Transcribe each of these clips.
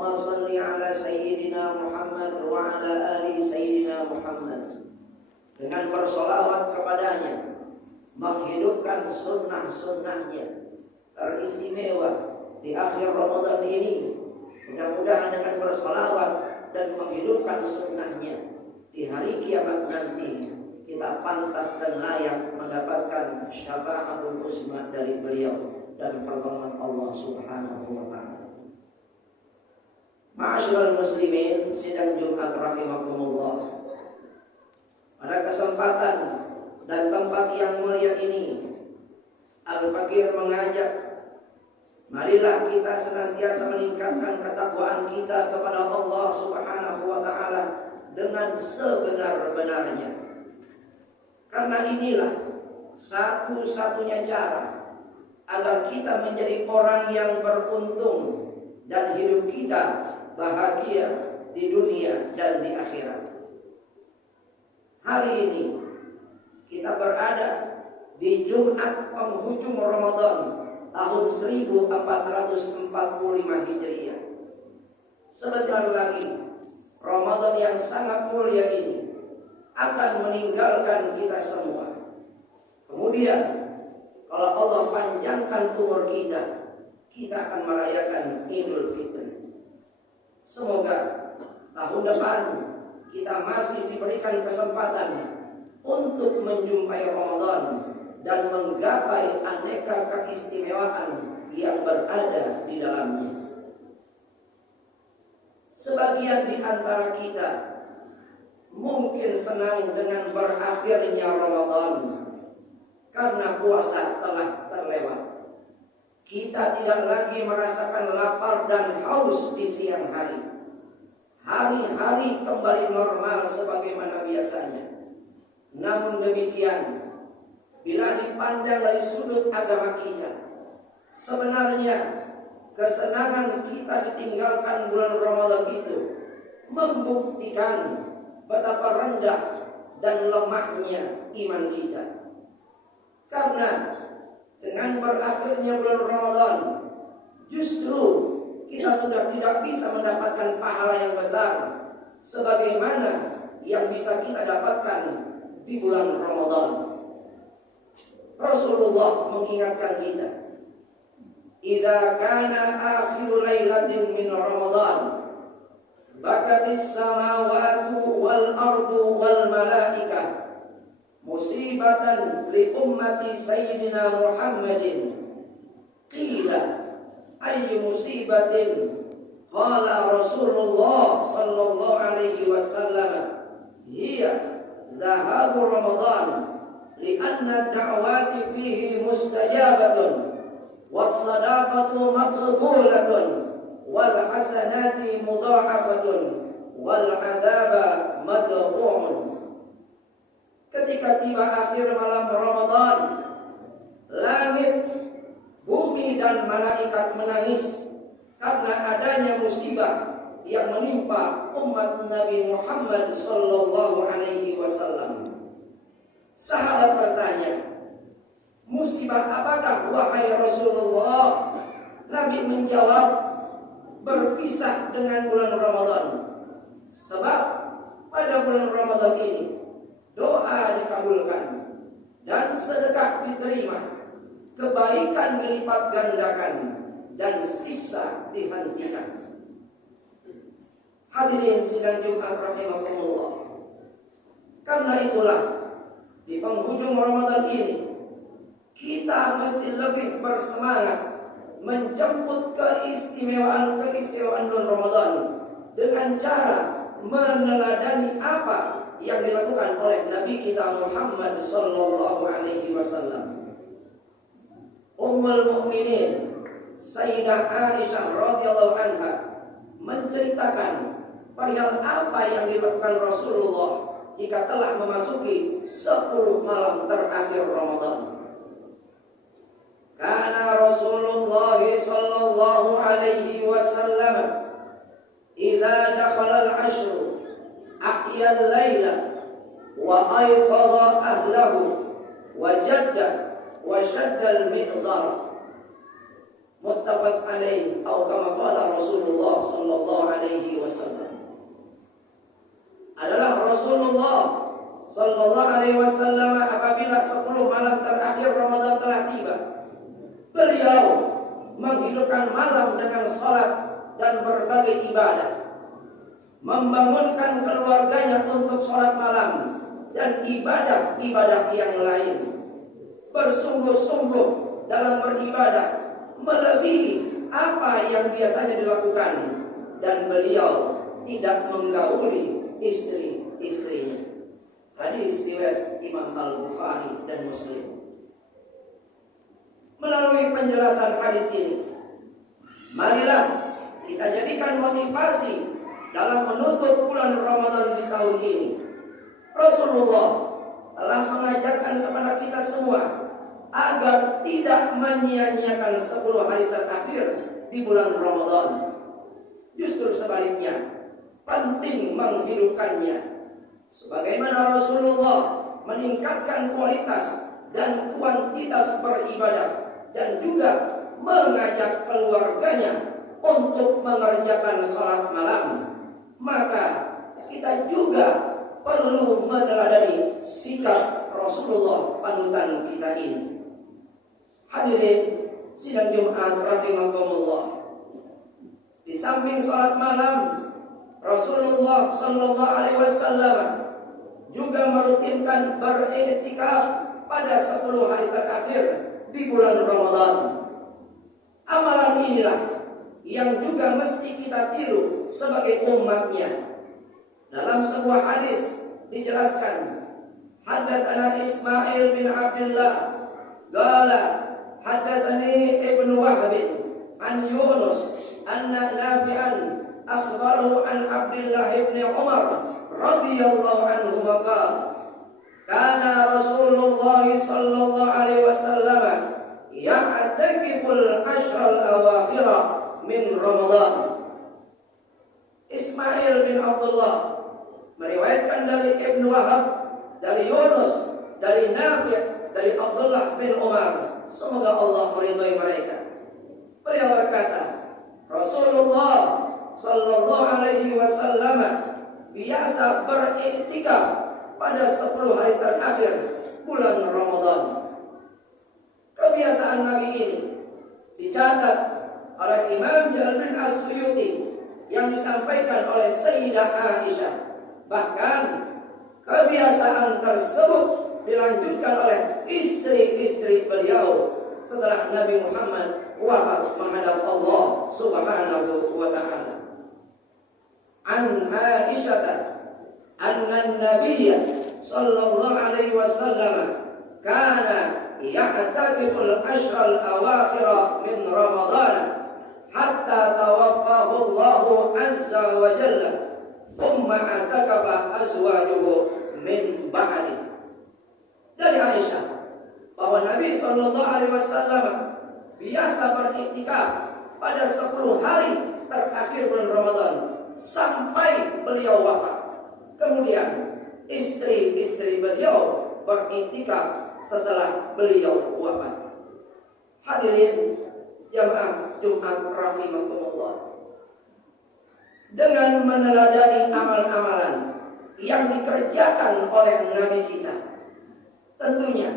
Allahumma salli ala Sayyidina Muhammad wa ala ali Sayyidina Muhammad. Dengan bersolawat kepadanya, menghidupkan sunnah-sunnahnya teristimewa di akhir Ramadan ini. Mudah-mudahan dengan bersolawat dan menghidupkan sunnahnya di hari kiamat nanti, kita pantas dan layak mendapatkan syafaatul uzma dari beliau dan pertolongan Allah Subhanahu wa ta'ala. Ma'asyiral muslimin, sidang Jumat rahimakumullah. Pada kesempatan dan tempat yang mulia ini, Al-Fakir mengajak, marilah kita senantiasa meningkatkan ketakwaan kita kepada Allah Subhanahu wa ta'ala dengan sebenar-benarnya. Karena inilah satu-satunya cara agar kita menjadi orang yang beruntung dan hidup kita bahagia di dunia dan di akhirat. Hari ini kita berada di Jumat penghujung Ramadan tahun 1445 Hijriah. Sebentar lagi Ramadan yang sangat mulia ini akan meninggalkan kita semua. Kemudian kalau Allah panjangkan umur kita, kita akan merayakan Idul Fitri. Semoga tahun depan kita masih diberikan kesempatan untuk menjumpai Ramadan dan menggapai aneka keistimewaan yang berada di dalamnya. Sebagian di antara kita mungkin senang dengan berakhirnya Ramadan karena puasa telah terlewat. Kita tidak lagi merasakan lapar dan haus di siang hari. Hari-hari kembali normal sebagaimana biasanya. Namun demikian, bila dipandang dari sudut agama kita, sebenarnya kesenangan kita ditinggalkan bulan Ramadan itu membuktikan betapa rendah dan lemahnya iman kita. Karena dengan berakhirnya bulan Ramadan, justru kita sudah tidak bisa mendapatkan pahala yang besar sebagaimana yang bisa kita dapatkan di bulan Ramadan. Rasulullah mengingatkan kita, "Idza kana akhiru lailatin min Ramadan, bakatis samawati wal ardu wal malaikah musibatan li ummati sayyidina Muhammadin." Qila ayyu musibatin? Qala Rasulullah sallallahu alaihi wasallam, hiya dhahabu Ramadan li'anna da'wati fihi mustajabatun was-sadaqatu maqbulatun wal hasanati mudha'afatun wal 'adaba madfu'un. Ketika tiba akhir malam Ramadan, langit, bumi dan malaikat menangis karena adanya musibah yang menimpa umat Nabi Muhammad sallallahu alaihi wasallam. Sahabat bertanya, musibah apakah wahai Rasulullah? Nabi menjawab, berpisah dengan bulan Ramadan. Sebab pada bulan Ramadan ini doa dikabulkan dan sedekah diterima, kebaikan dilipat gandakan dan siksa dihentikan. Hadirin sidang Jumat rahimakumullah. Karena itulah di penghujung Ramadan ini kita mesti lebih bersemangat menjemput keistimewaan bulan Ramadan dengan cara meneladani apa yang dilakukan oleh Nabi kita Muhammad sallallahu alaihi wasallam. Ummul Mukminin Sayyidah Aisyah radhiyallahu anha menceritakan perihal apa yang dilakukan Rasulullah jika telah memasuki 10 malam terakhir Ramadan. Kana Rasulullah sallallahu alaihi wasallam idza dakhala al-'ashr ahya al-laila wa ayqadha ahlahu wa jadda wa shadda al-mi'zar. Muttafaq alaih atau kama qala Rasulullah sallallahu sholat dan berbagai ibadah, membangunkan keluarganya untuk sholat malam dan ibadah-ibadah yang lain, bersungguh-sungguh dalam beribadah melebihi apa yang biasanya dilakukan, dan beliau tidak menggauli istri-istrinya. Hadis riwayat Imam Al-Bukhari dan Muslim. Melalui penjelasan hadis ini, marilah kita jadikan motivasi dalam menutup bulan Ramadan di tahun ini. Rasulullah telah mengajarkan kepada kita semua agar tidak menyia-nyiakan 10 hari terakhir di bulan Ramadan. Justru sebaliknya, penting menghidupkannya. Sebagaimana Rasulullah meningkatkan kualitas dan kuantitas beribadah, dan juga mengajak keluarganya untuk mengerjakan sholat malam, maka kita juga perlu meneladani sikap Rasulullah panutan kita ini. Hadirin sidang Jumat rahimakumullah, di samping sholat malam, Rasulullah sallallahu alaihi wasallam juga merutinkan beriktikaf pada 10 hari terakhir di bulan Ramadan. Amalan inilah yang juga mesti kita tiru sebagai umatnya. Dalam sebuah hadis dijelaskan, haddatsana Ismail bin Abdullah qala haddatsani Ibnu Wahb an Yunus anna Nafi'an akhbarahu an Abdullah bin Umar radhiyallahu anhu qala kana Rasulullah sallallahu alaihi wasallam ya'takiful ashral awakhir min Ramadan. Ismail bin Abdullah meriwayatkan dari Ibnu Wahab, dari Yunus, dari Nafi', dari Abdullah bin Umar, semoga Allah meridhai mereka. Beliau berkata, Rasulullah sallallahu alaihi wasallam biasa beriktikaf pada 10 hari terakhir bulan Ramadan. Kebiasaan Nabi ini dicatat oleh Imam Jalalain As-Suyuti yang disampaikan oleh Sayyidah Aisyah. Bahkan kebiasaan tersebut dilanjutkan oleh istri-istri beliau setelah Nabi Muhammad wafat menghadap Allah Subhanahu wa ta'ala. An Aisyah anna an-nabiy sallallahu alaihi wasallam kana ya'takiful ashral awakhir min Ramadan hatta tawaffahu Allah azza wa jalla thumma atakafa azwajuhu min ba'di. Dari Aisyah bahwa Nabi sallallahu alaihi wasallam biasa beriktikaf pada 10 hari terakhir bulan Ramadan sampai beliau wafat. Kemudian istri-istri beliau beriktikaf setelah beliau wafat. Hadirin jamaah Jumat rahimakumullah, dengan meneladani amal-amalan yang dikerjakan oleh Nabi kita, tentunya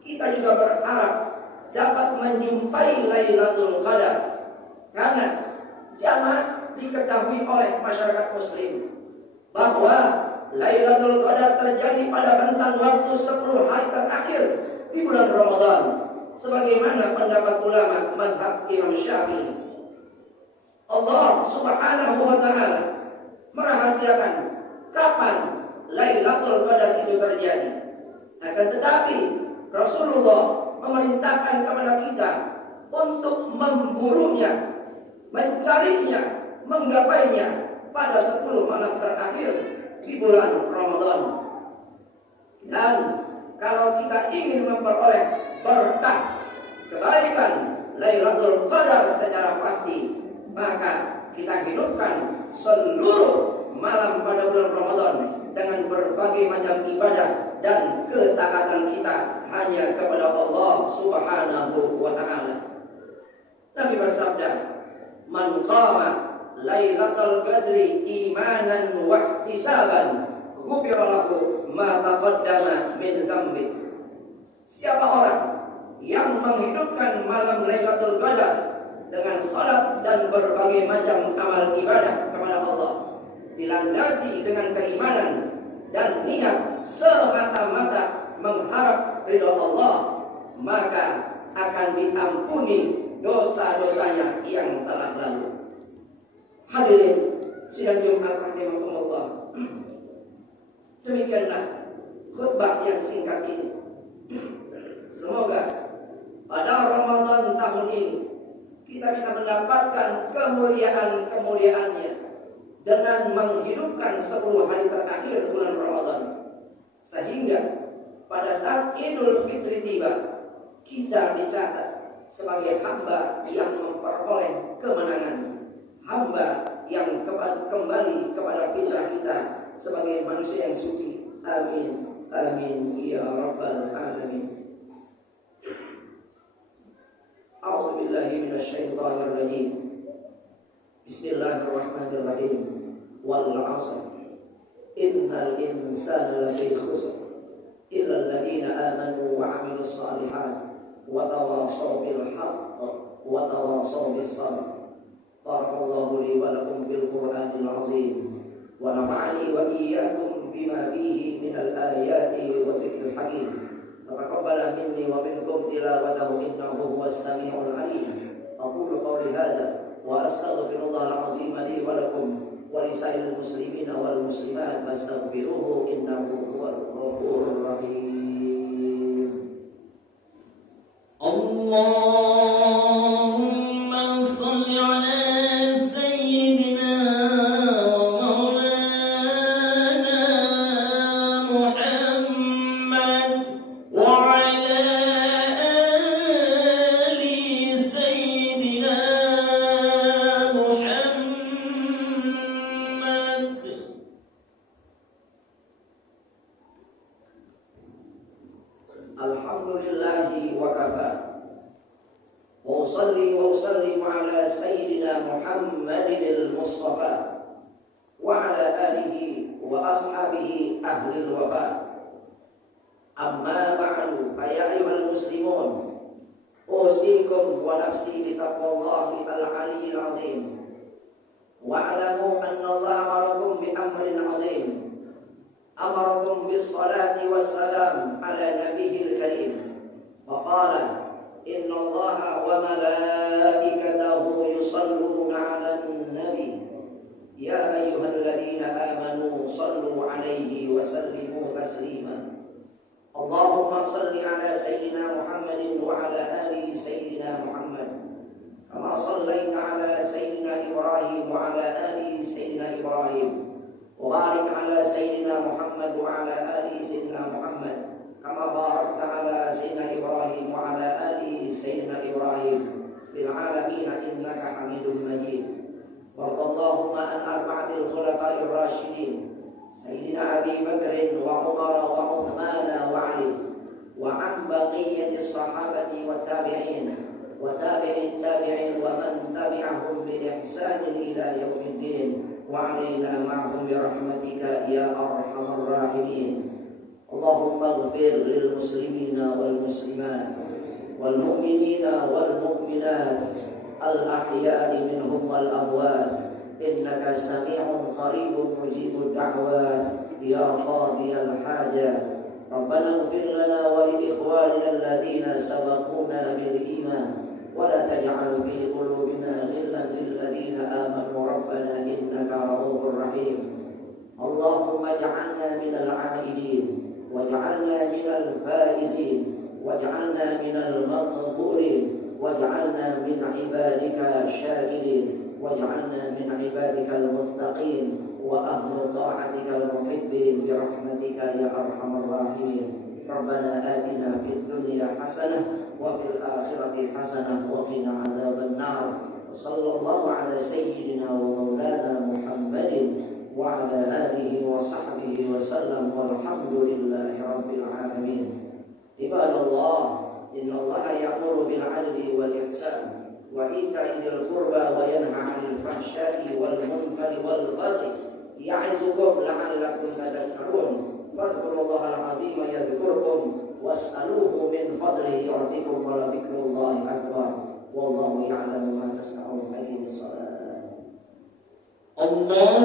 kita juga berharap dapat menjumpai Lailatul Qadar, karena jamaah diketahui oleh masyarakat muslim bahwa Lailatul Qadar terjadi pada rentang waktu 10 hari terakhir di bulan Ramadan, sebagaimana pendapat ulama mazhab Imam Syafi'i. Allah Subhanahu wa ta'ala merahasiakan kapan Lailatul Qadar itu terjadi. Akan tetapi Rasulullah memerintahkan kepada kita untuk memburunya, mencarinya, menggapainya pada 10 malam terakhir di bulan Ramadan. Dan kalau kita ingin memperoleh berkah kebaikan Lailatul Qadar secara pasti, maka kita hidupkan seluruh malam pada bulan Ramadan dengan berbagai macam ibadah dan ketaatan kita hanya kepada Allah Subhanahu wa ta'ala. Nabi bersabda, "Man qama Lailatul Qadri imanan wa ihtisaban, ghufira lahu ma taqaddama min dzambi." Siapa orang yang menghidupkan malam Lailatul Qadar dengan salat dan berbagai macam amal ibadah kepada Allah, dilandasi dengan keimanan dan niat semata-mata mengharap ridha Allah, maka akan diampuni dosa-dosanya yang telah lalu. Hadirin sidang Jumat rahimakumullah. Demikianlah khutbah yang singkat ini. Semoga pada Ramadan tahun ini kita bisa mendapatkan kemuliaan-kemuliaannya dengan menghidupkan 10 hari terakhir bulan Ramadan, sehingga pada saat Idul Fitri tiba, kita dicatat sebagai hamba yang memperoleh kemenangan, hamba yang kembali kepada fitrah kita sebagai manusia yang suci. Amin, amin ya rabbal alamin. A'udzu billahi minasyaitonir rajim. Bismillahirrahmanirrahim. Wal 'ashr. Innal insana lafi khusr illa alladziina aamanu wa 'amilus shalihaat wa tawashaw bil haqq wa tawashaw bis sabr. Barakallahu li wa lakum bil Qur'anil 'azim wa nafa'ani wa iyyakum bima fihi minal ayati wa dzikril hakim. Taqabbala minni wa minkum tilawatahu innahu huwas samii'ul 'aliim. Aqulu qawli hadza wa astaghfirullahal 'azim li wa lakum wa lisa'il muslimina wal muslimat fastaghfiruhu innahu huwal ghafurur rahim. Allahumma shalli 'ala Alhamdulillahi wa kafa. Wa usalli wa usallimu ala sayyidina Muhammadin al-Mustafa wa ala alihi wa ashabihi ahlil wafa. Amma ba'du, ya ayyuhal muslimun, usikum wa nafsi bi taqwallahi al-'aliyyil 'azim. Wa 'alamu anna Allah amarakum bi amrin 'azim. Amarakum bis salati was salam ala nabiyil karim. Wa qala inna Allaha wa malaikatahu yusalluna 'alan nabi. Ya ayyuhalladzina amanu sallu 'alaihi wa sallimu taslima. Allahumma salli 'ala sayyidina Muhammadin wa 'ala ali sayyidina Muhammad. Kama sallaita 'ala sayyidina Ibrahim wa 'ala ali sayyidina Ibrahim. وبارك على سيدنا محمد وعلى آل سيدنا محمد كما باركت على سيدنا إبراهيم وعلى آل سيدنا إبراهيم في العالمين إنك حميد مجيد. وارض اللهم عن أربعة الخلفاء الراشدين سيدنا أبي بكر وعمر وعثمان وعلي وعن بقية الصحابة والتابعين وتابع التابعين ومن تبعهم بإحسان إلى يوم الدين وعلينا معهم برحمتك يا أرحم الراحمين. اللهم اغفر للمسلمين والمسلمات والمؤمنين والمؤمنات الأحياء منهم والأموات إنك سميع قريب مجيب الدعوات يا قاضي الحاجات. ربنا اغفر لنا ولإخواننا الذين سبقونا بالإيمان ولا تجعل في قلوبنا غلا للذين آمنوا ربنا إنك رؤوف رحيم. اللهم اجعلنا من العائدين واجعلنا من الفائزين واجعلنا من المغفورين واجعلنا من عبادك الشاكرين واجعلنا من عبادك المتقين وأهل طاعتك المحبين برحمتك يا أرحم الراحمين. ربنا آتنا في الدنيا حسنة وفي الآخرة حسنة وقنا عذاب النار. وصلى الله على سيدنا ومولانا محمد وعلى آله وصحبه وسلم والحمد لله رب العالمين. عباد الله إن الله يأمر بالعدل والإحسان وإيتاء ذي القربى وينهى عن الفحشاء والمنكر والبغي يعظكم لعلكم تذكرون. فاذكروا الله العظيم يذكركم واسألوه من فضله يعطيكم ولذكر الله أكبر والله يعلم ما تصنعون. salat. Allah